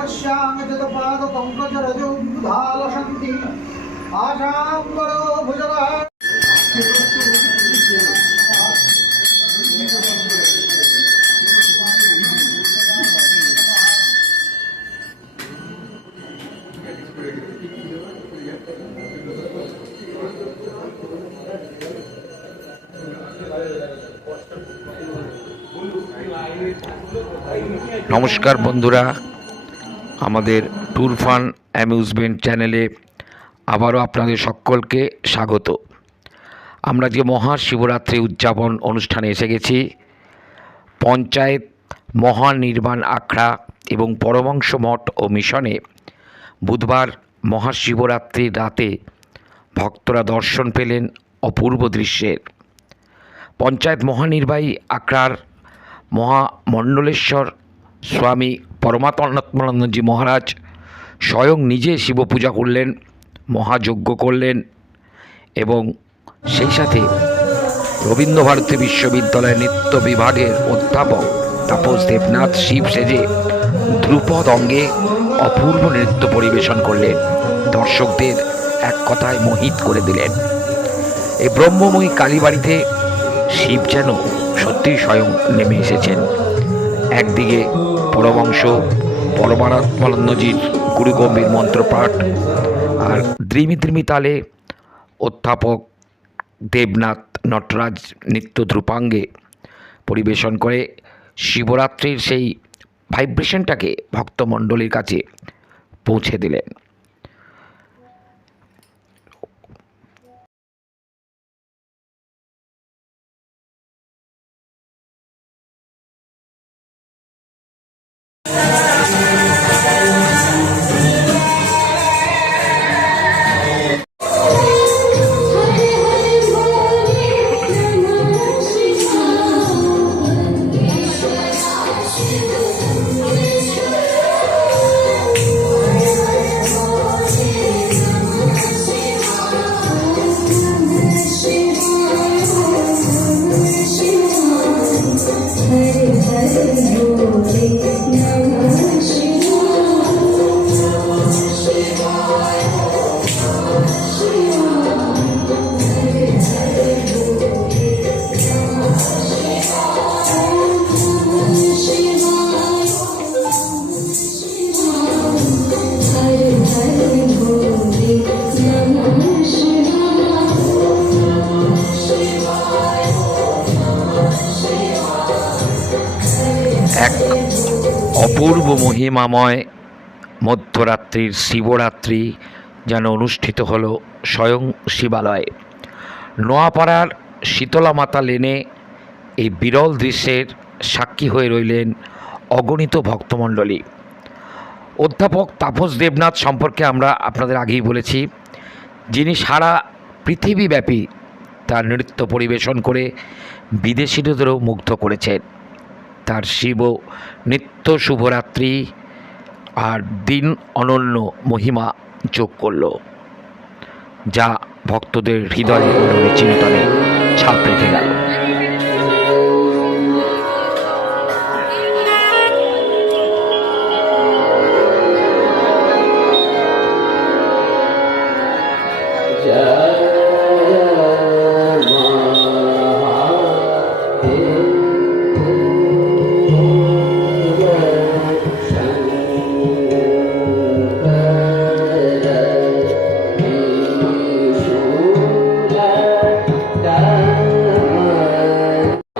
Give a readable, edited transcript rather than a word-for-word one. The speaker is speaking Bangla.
पश्यामि तत्पादपङ्कजरजो विबुधालसन्ति आशाम्बरो भुजगः। নমস্কার বন্ধুরা, আমাদের ট্যুর ফান অ্যামিউজমেন্ট চ্যানেলে আবারও আপনাদের সকলকে স্বাগত। আমরা যে মহাশিবরাত্রি উদযাপন অনুষ্ঠানে এসে গেছি। পঞ্চায়েত মহানির্বাণ আখড়া এবং পরমহংস মঠ ও মিশনে বুধবার মহাশিবরাত্রির রাতে ভক্তরা দর্শন পেলেন অপূর্ব দৃশ্যের। পঞ্চায়েত মহানির্বাহী আখড়ার মহামণ্ডলেশ্বর স্বামী পরমাত্মানন্দজি মহারাজ স্বয়ং নিজে শিব পূজা করলেন, মহাযজ্ঞ করলেন এবং সেই সাথে রবীন্দ্রভারতী বিশ্ববিদ্যালয়ের নৃত্য বিভাগের অধ্যাপক তাপস দেবনাথ শিব সেজে ধ্রুপদ অঙ্গে অপূর্ব নৃত্য পরিবেশন করলেন। দর্শকদের এক কথায় মোহিত করে দিলেন। এই ব্রহ্মময়ী কালীবাড়িতে শিব যেন সত্যিই স্বয়ং নেমে এসেছেন। একদিকে পরমহংস পরমাত্মানন্দজির গুরুগম্ভীর মন্ত্রপাঠ, আর দ্রিমি দ্রিমি তালে অধ্যাপক দেবনাথ নটরাজ নৃত্য ধ্রুপাঙ্গে পরিবেশন করে শিবরাত্রির সেই ভাইব্রেশনটাকে ভক্তমণ্ডলীর কাছে পৌঁছে দিলেন। এক অপূর্ব মহিমাময় মধ্যরাত্রির শিবরাত্রি যেন অনুষ্ঠিত হল স্বয়ং শিবালয়ে। নোয়াপাড়ার শীতলা মাতা লেনে এই বিরল দৃশ্যের সাক্ষী হয়ে রইলেন অগণিত ভক্তমণ্ডলী। অধ্যাপক তাপস দেবনাথ সম্পর্কে আমরা আপনাদের আগেই বলেছি, যিনি সারা পৃথিবীব্যাপী তার নৃত্য পরিবেশন করে বিদেশিদেরও মুগ্ধ করেছেন। তার শিব নিত্য শুভরাত্রি আর দিন অনন্য মহিমা যোগ করল, যা ভক্তদের হৃদয়ে চিন্তনে ছাপ রেখে গেল।